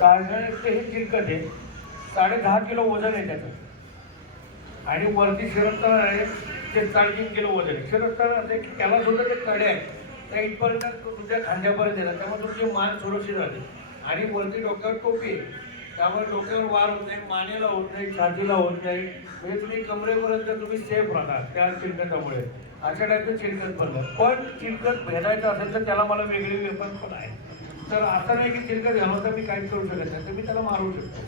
काढण्याचे हे चिरकट आहे साडे दहा किलो वजन आहे त्याचं. आणि वरती शिरस्तर आहे ते साडेतीन किलो वजन आहे. शिरस्तर की त्याला सुद्धा ते कडे आहेत. त्या इथपर्यंत तुमच्या खांद्यापर्यंत येतात. त्यामुळे तुमची मान सुरक्षित राहते. आणि वरती डोक्यावर टोपी आहे. त्यामुळे डोक्यावर वार होत नाही मानेला होत नाही छातीला होत नाही. म्हणजे तुम्ही कमरेपर्यंत तुम्ही सेफ राहता त्या चिरकटामुळे अशा टाईपचं चिरकट पडलं पण चिलकत भेदायचं असेल तर त्याला मला वेगळी वेपन पण आहे तर आता नाही की चिरकट घालून तर मी काहीच करू शकत नाही. तर मी त्याला मारू शकतो.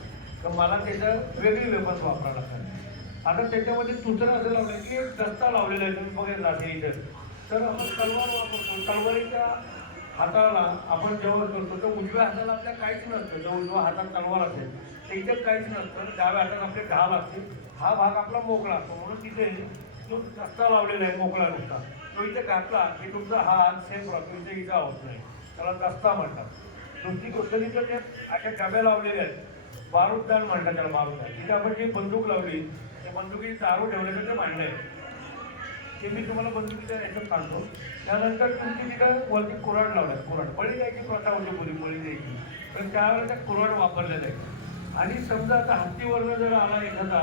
तर मला त्याचं वेगळी वेपन वापरावं लागतात आता त्याच्यामध्ये तुझं असं लावलं की एक दस्ता लावलेला आहे. तुम्ही बघायला जाते इथं. तर आपण तलवार वापरतो. तलवारीच्या हाताला आपण जेव्हा करतो. तर उजव्या हाताला आपल्या काहीच नसतं. जर उजव्या हातात तलवार असेल तर इथं काहीच नसतं. डाव्या हातात आपले ढाल असते हा भाग आपला मोकळा असतो. म्हणून तिथे तो दस्ता लावलेला आहे मोकळा नुसता तो इथे घातला की तुमचा हात सेफ राहतो. इथे इजा होत नाही. त्याला दस्ता म्हणतात. दुसरी गोष्ट तिथं ते अशा डब्या लावलेल्या आहेत. बारूददान म्हणतात त्याला बारूददान. तिथे आपण जी बंदूक लावली त्या बंदुकीची दारू ठेवल्याचं ते मांडलं आहे. ते मी तुम्हाला बंदुकीच्या याच्यात सांगतो. त्यानंतर तुमची तिथं वरती कुराड लावल्यात कुराड बळी द्यायची प्रथा होती पूर्वी बळी द्यायची. पण त्यावेळेला त्या कुराड वापरल्या जायचं आणि समजा आता हत्तीवरनं जर आला एखादा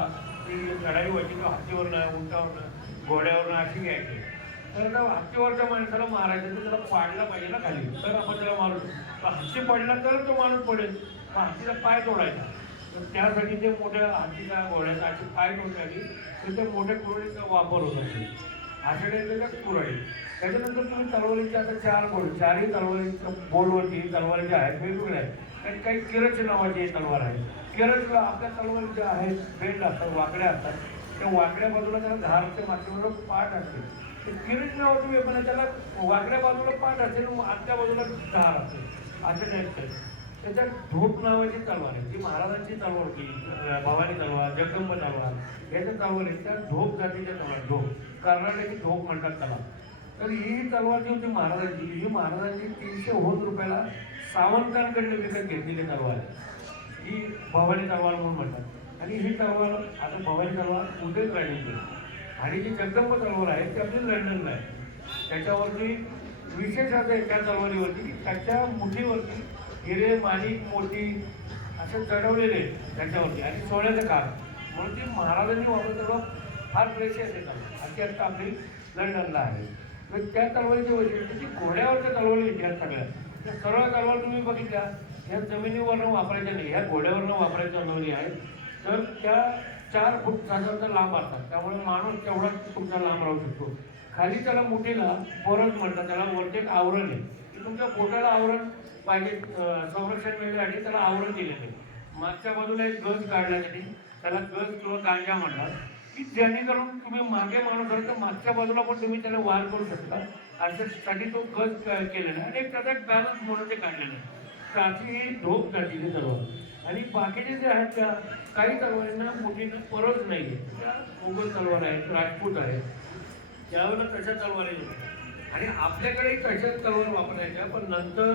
की लढाई व्हायची किंवा हत्तीवरनं उंटावरनं घोड्यावरनं अशी घ्यायची. तर त्या हत्तीवरच्या माणसाला मारायचं तर त्याला पाडला पाहिजे ना खाली. तर आपण त्याला मारू शकतो. हत्ती पडला तर तो माणूस पडेल. तर हत्तीचा पाय तोडायचा. तर त्यासाठी ते मोठ्या हत्तीचा घोड्याचा अशी पाय तोडण्यासाठी तर ते मोठ्या कुरडीचा वापर होत असेल अशा टाईपच्या कुरळी त्याच्यानंतर तुम्ही तलवारीचे आता चार बोल चारही तलवारीच्या बोलवरती तलवारी ज्या आहेत वेगवेगळ्या आहेत. त्यात काही किरच नावाची तलवार आहे किरच आपल्या तलवारी ज्या आहेत बेंड असतात वाकड्या असतात. त्या वाकड्या बाजूला त्याला धारच्या मातीबरोबर पाठ असते. ते किरच नावाचं वेपन आहे त्याला वाकड्या बाजूला पाठ असेल आतल्या बाजूला धार असेल अशा टाईपचं त्याच्यात धोप नावाची तलवार आहे. जी महाराजांची तलवार होती भवानी तलवार जगदंब तलवार याच्या तलवार आहेत त्या धोप जातीच्या तलवार धोप कर्नाटकी धोप म्हणतात त्याला. तर ही तलवार जी होती महाराजांची ही महाराजांची तीनशे होत रुपयाला सावंतांकडनं विकत घेतलेली तलवार आहे. ही भवानी तलवार म्हणून म्हणतात. आणि ही तलवार आता भवानी तलवार कुठेच राहिली आणि जी जगदंब तलवार आहे ती आपली लंडनला आहे त्याच्यावरती विशेष असं आहे त्या तलवारीवरती त्याच्या मुठीवरती हिरे माणिक मोती असे चढवलेले आहेत त्याच्यावरती. आणि सोन्याचं काम म्हणून ती महाराजांनी वापरत फार प्रेशियस येतात आणि ती आपली लंडनला आहे. तर त्या तलवारीची वैशिष्ट्य ती घोड्यावरच्या तलवारी इतिहास सगळ्या. त्या सरळ तलवार तुम्ही बघितल्या. ह्या जमिनीवरनं वापरायच्या नाही ह्या घोड्यावरनं वापरायच्या तलवारी आहेत. तर त्या चार फूट साधारणतः लांब असतात. त्यामुळे माणूस तेवढाच तुमचा लांब राहू शकतो. खाली त्याला मुठीला पोरच म्हणतात त्याला वरती एक आवरण आहे. की तुमच्या पोटाला आवरण पाहिजे संरक्षण मिळण्यासाठी त्याला आवरण दिलेलं आहे. मागच्या बाजूला एक गज काढण्यासाठी त्याला गज किंवा गांजा म्हणतात की जेणेकरून तुम्ही मागे माणूस झाला तर मागच्या बाजूला पण तुम्ही त्याला वार करू शकता. अशासाठी तो गज केलेला आहे. आणि एक त्याचा एक बॅलन्स म्हणून ते काढलेलं आहे. त्याची ही धोप जातीची तलवार आणि बाकीचे जे आहेत त्या काही तलवारींना मुलींना परत नाही. आहे त्या मुघल तलवार आहेत राजपूत आहेत. त्यावेळेला तशा तलवारी होत्या. आणि आपल्याकडे तशाच तलवार वापरायच्या पण नंतर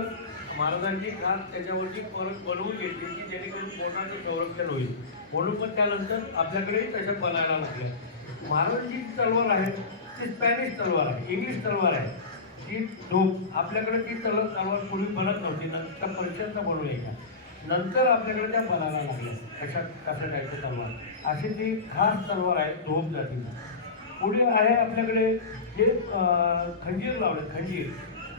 महाराजांची खास त्याच्यावरती परत बनवून घेतली की जेणेकरून कोणाचं संरक्षण होईल. म्हणून पण त्यानंतर आपल्याकडेही तशा बनायला लागल्या. महाराजांची जी तलवार आहे ती स्पॅनिश तलवार आहे इंग्लिश तलवार आहे. ती धूप आपल्याकडे ती तलवार तलवार पूर्वी बनत नव्हती नंतर पर्शियनचा बनवून नंतर आपल्याकडे त्या बनायला लागल्या कशा कशा टाईपच्या तलवार अशी ती खास तलवार आहे धूप जातीला पुढे आहे आपल्याकडे जे खंजीर लावले खंजीर.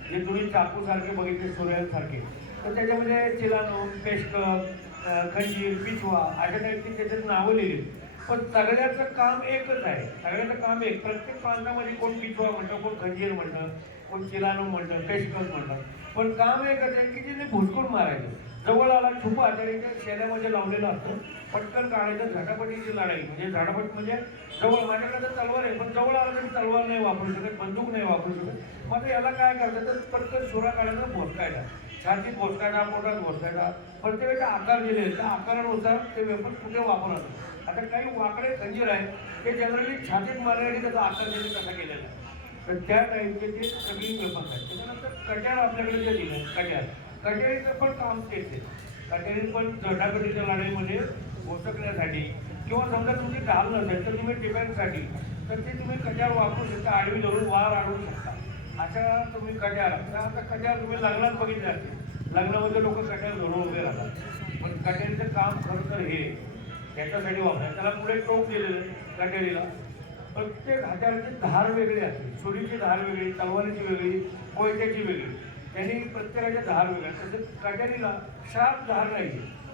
जे तुम्ही चाकूसारखे बघितले सूर्यांसारखे तर त्याच्यामध्ये चिलानो पेशकर खंजीर पिछवा अशा टाईपची त्याच्यात नावं लिहिली. पण सगळ्याचं काम एकच आहे. सगळ्याचं काम एक. प्रत्येक प्रांतामध्ये कोण पिछवा म्हणतं कोण खंजीर म्हणतं कोण चिलानो म्हणतं पेशकर म्हणतं पण काम एकच आहे की तिने भुसकून मारायचं. जवळ आला छुपा आचार्याच्या शेण्यामध्ये लावलेलं असतं. पटकन काढायचं झटापटीची लढाई. म्हणजे झटापट म्हणजे जवळ माझ्याकडे तर तलवार आहे पण जवळ आलं तरी तलवार नाही वापरू शकत बंदूक नाही वापरू शकत. मग याला काय करायचं तर पटकन सुरा काढायचा भोसकायचा. छातीत भोसकायचा पोटात भोसकायचा. ते आकार दिले तर त्या आकारानुसार ते वेपन कुठे वापरतात आता काही वाकडे खंजीर आहेत ते जनरली छातीत मारण्यासाठी त्याचा आकार कसं तसा केलेला आहे. तर त्या टाईपचे ते सगळी वेपन आहेत त्याच्यानंतर कट्यार आपल्याकडे जे दिलं कट्यार. कट्यारीचं पण काम तेच आहे. कट्यारी पण झटाकडीच्या लढाईमध्ये पोचकण्यासाठी किंवा समजा तुमची ढाल नसेल तर तुम्ही डिफेन्ससाठी तर ते तुम्ही कट्यार वापरू शकता आडवी धरून वार आणू शकता. अशा तुम्ही कट्यार तर आता कट्यार तुम्ही लग्नात बघितले जाते लग्नामध्ये लोक कट्यार धरून उभे राहतात. पण कट्यारीचं काम खरं तर हे याच्यासाठी वापरायचं त्याला पुढे टोप दिलेलं कटेरीला. प्रत्येक हाताची धार वेगळी असते. सुरीची धार वेगळी तलवारीची वेगळी कोयत्याची वेगळी. त्यांनी प्रत्येकाच्या धार वेगळ्या तसेच कट्यारीला शार्प धार नाही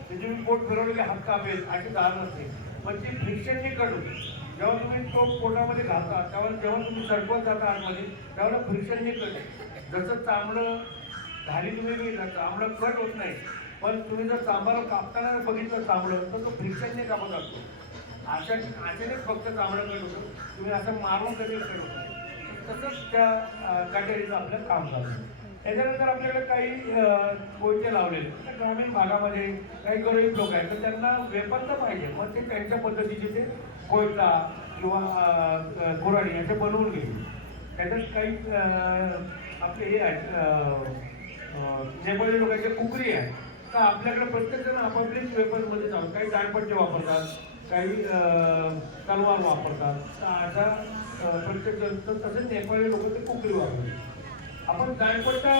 त्याची मी पोट फिरवलेले हात कापेल अशी धार नसते. पण ती फ्रिक्शनने कट होते. जेव्हा तुम्ही तो पोटामध्ये घालता तेव्हा जेव्हा तुम्ही सरपत जाता आतमध्ये त्यावेळेला फ्रिक्शनने कट आहे जसं चांबडं धारी तुम्ही बघितलं चांबडं कट होत नाही. पण तुम्ही जर चांबाला कापताना बघितलं चांबलं तर तो फ्रिक्शनने कापत असतो. अशा अशानेच फक्त चांबलं कट होतं. तुम्ही असं मारून कधी कट होत तसंच त्या कटेरीचं आपलं काम झालं त्याच्यानंतर आपल्याकडे काही कोयते लावलेले तर ग्रामीण भागामध्ये काही गरीब लोक आहेत तर त्यांना वेपन तर पाहिजे. मग ते त्यांच्या पद्धतीचे ते कोयता किंवा अं, याचे बनवून घेईल त्याच्यात काही आपले हे आहेत नेपाळी लोकांचे कुकरी आहे तर आपल्याकडे प्रत्येक जण आपापलेच वेपनमध्ये जाऊन काही दाणपट्टे वापरतात काही तलवार वापरतात. तर अशा प्रत्येकजण प्रत्येक जण तर तसेच नेपाळी लोक ते कुकरी वापरतात. आपण जाणपट्टा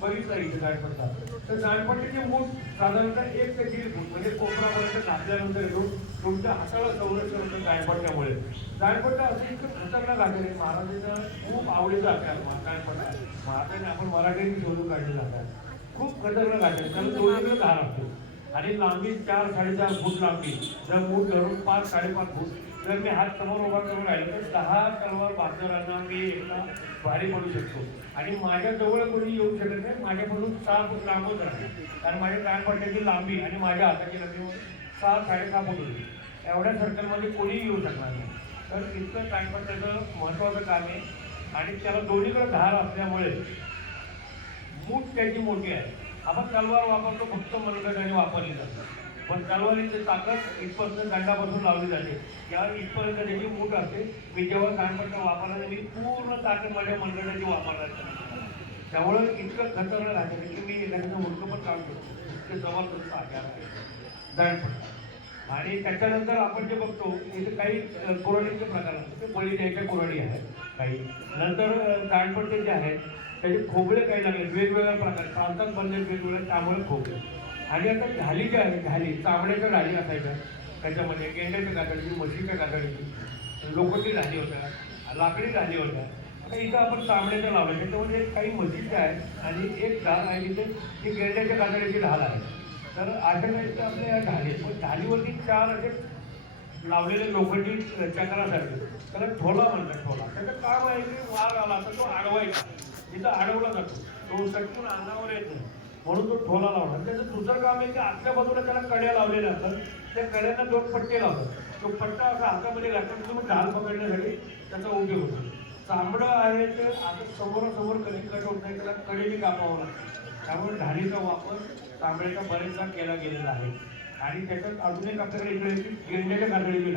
बघितला इथे जाणपट्टा तर जाणपट्ट्याचे मूठ साधारणतः एक ते दीड फूट म्हणजे कोपरापर्यंत घातल्यानंतर येतो. तुमच्या हाताला संरक्षण होतं जाणपट्ट्यामुळे जाणपट्टा असं इतकं खतरनाक आहे. महाराजांना खूप आवडीचं आहे जाणपट्टा महाराजांनी आपण मराठीने शोधून काढलेला आहे खूप खतरनाक आहे कारण दोन्हीकडे धार असतो आणि लांबी चार साडेचार फूट लांबी. जर मूठ धरून पाच साडेपाच फूट. जर मी हात समोर उभा करून राहिलो तर दहा तलवार बाजारांना मी एकदा भारी पडू शकतो. आणि माझ्या जवळ कोणी येऊ शकत नाही. माझ्यापासून सहा फूट लांबच राहते. कारण माझ्या कान पडण्याची लांबी आणि माझ्या हाताची लांबी सहा साडेसहा फूट होती. एवढ्या सर्कलमध्ये कोणीही येऊ शकणार नाही. तर इतकं कानपट्ट्याचं महत्त्वाचं काम आहे. आणि त्याला दोन्हीकडे धार असल्यामुळे मूठ त्याची मोठी आहे. आपण तलवार वापरतो फक्त मनगटाने वापरली जाते. पण तलवारीची ताकद इथपर्यंत दंडापासून लावली जाते. त्यावर इथपर्यंत त्याची मूठ असते. मी जेव्हा कानपट्टा वापरला मी पूर्ण ताकद माझ्या मनगटाची वापरणार त्यामुळं इतकं खतरनाक आहे की मी एखाद्याचं मोठं पण काढू शकतो ते जबरदस्त आकार आहे. दंडपट्टा आणि त्याच्यानंतर आपण जे बघतो इथे काही अ, प्रकार असतात ते बळी द्यायच्या कुऱ्हाडी आहेत काही. नंतर अ, जे आहेत त्याचे खोबळे काही लागले वेगवेगळ्या प्रकार. चालतात बनले वेगवेगळे त्यामुळे खोबळे आणि आता घाली जे आहे घाली चामड्याच्या डाळी असायच्या. त्याच्यामध्ये गेंड्याच्या कातडीची म्हशीच्या कातडीची. लोखंडी घाली होत्या लाकडी घाली होत्या. आता इथं आपण चामड्याच्या लावल्या. त्याच्यामध्ये काही म्हशीच्या आहेत आणि एक ढाल आहे तिथे ती गेंड्याच्या कातडीची ढाल आहे. तर अशा वेळेस आपल्या या ढाली मग ढालीवरती चार असे लावलेले लोखंडी चक्रासारखे. त्याला ठोला म्हणतात ठोला. त्याचं काम आहे की वाघ आला तर तो आडवायचा तिथं अडवला जातो तो सटकून अंगावर येत. नाही म्हणून तो ठोला लावला. त्याचं दुसरं काम आहे की आतल्या बाजूला त्याला कड्या लावलेल्या असतात. त्या कड्यांना दोन पट्टे लावतात. तो पट्टा असा हातामध्ये घालतात म्हणजे तुम्ही ढाल पकडण्यासाठी त्याचा उपयोग होतो. चांबडं आहे ते आता समोरासमोर कधी कट होत नाही त्याला कडेने कापावं लागतं. त्यामुळे ढालीचा वापर तांबड्याचा बरेचदा केला गेलेला आहे. आणि त्याच्यात अजून एक आपल्याकडे इकडे गेंड्याच्या कातडीची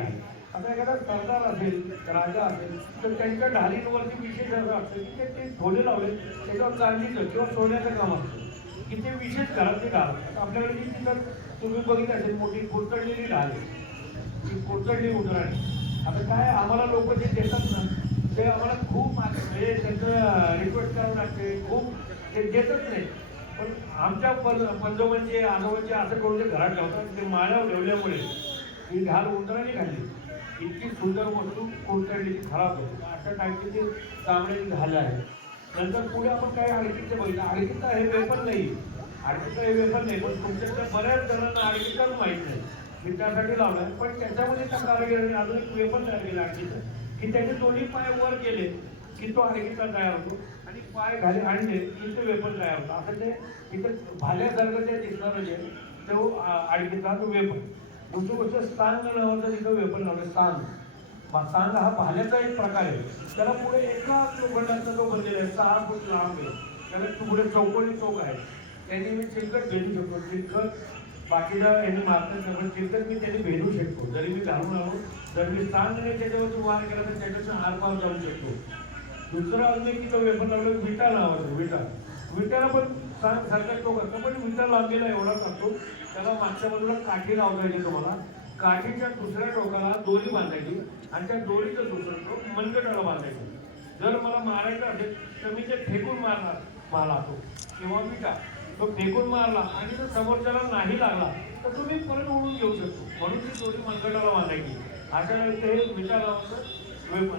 आता एखादा सरदार असेल राजा असेल तर त्यांच्या ढालींवरती विशेष असं असतं की ते ते थोडे लावले त्याच्यावर चांदीचं किंवा सोन्याचं काम असतं. की ते विशेष घरातली ढाल. आपल्याकडे जी तिथं तुम्ही बघितलं असेल मोठी कोरतडलेली ढाल आहे. ती कोरतडली उतराणी आता काय आम्हाला लोक जे देतात ना ते आम्हाला खूप म्हणजे त्यांचं रिक्वेस्ट करावं लागते. खूप ते देतच नाही. पण आमच्या पं पंजोबांचे आजोबांचे असं करून ते घरात ठेवतात ते माळ्यावर ठेवल्यामुळे ही ढाल उंदराने खाल्ली. इतकी सुंदर वस्तू कोणतरी खराब होते? अशा टाईपचे ते तांबड्याची झाले आहे नंतर पुढे आपण काही आडकीचं बघितलं? आडकीचं हे वेपन नाही. आडकीचं हे वेपन नाही पण तुमच्याकडे बऱ्याच जणांना आडकीचाच माहीत नाही. मी त्यासाठी लावलं पण त्याच्यामध्ये त्या कारागिराने अजून एक वेपन तयार केलं आडकीचं की त्याचे दोन्ही पाय वर केले की तो आडकीचा तयार होतो. आणि पाय घाले आणले की ते वेपन तयार होतं असं ते इथं भाल्यासारखं ते दिसणारं जे तो आणखीचा तो वेपन दुसरी गोष्ट सांग नावाचं तिथं वेपर लावलं सांग सांग हा भाल्याचा एक प्रकार आहे. त्याला पुढे एका चौकटाचा तो बनलेला आहे सहा फूट लांब आहे. त्याला पुढे चौकोनी चौक आहे. त्यांनी मी चिलकट भेटू शकतो. चिलकट बाकीच्या यांनी मारतात सगळं चिलकट मी त्यांनी भेटू शकतो. जरी मी घालून आलो जर मी सांग नाही त्याच्यावरती वार केला तर त्याच्यातून आरपार जाऊ शकतो. दुसरं अजून की तो वेपन लागलं विटा नावाचं विटा. विटाला पण सांग सारखा टोक असतो पण विटा लावलेला एवढा असतो त्याला मागच्या बाजूला काठी लावता येते तुम्हाला. काठीच्या दुसऱ्या टोकाला दोरी बांधायची आणि त्या दोरीचं दुसरं टोक मनगटाला बांधायचं. जर मला मारायचं असेल तर मी ते फेकून मारणार मारला तो किंवा विटा. तो फेकून मारला आणि जर समोरच्याला नाही लागला तर तुम्ही परत उडून घेऊ शकतो. म्हणून ती दोरी मनगटाला बांधायची. अशा वेळेस ते विटा लावचं वेपन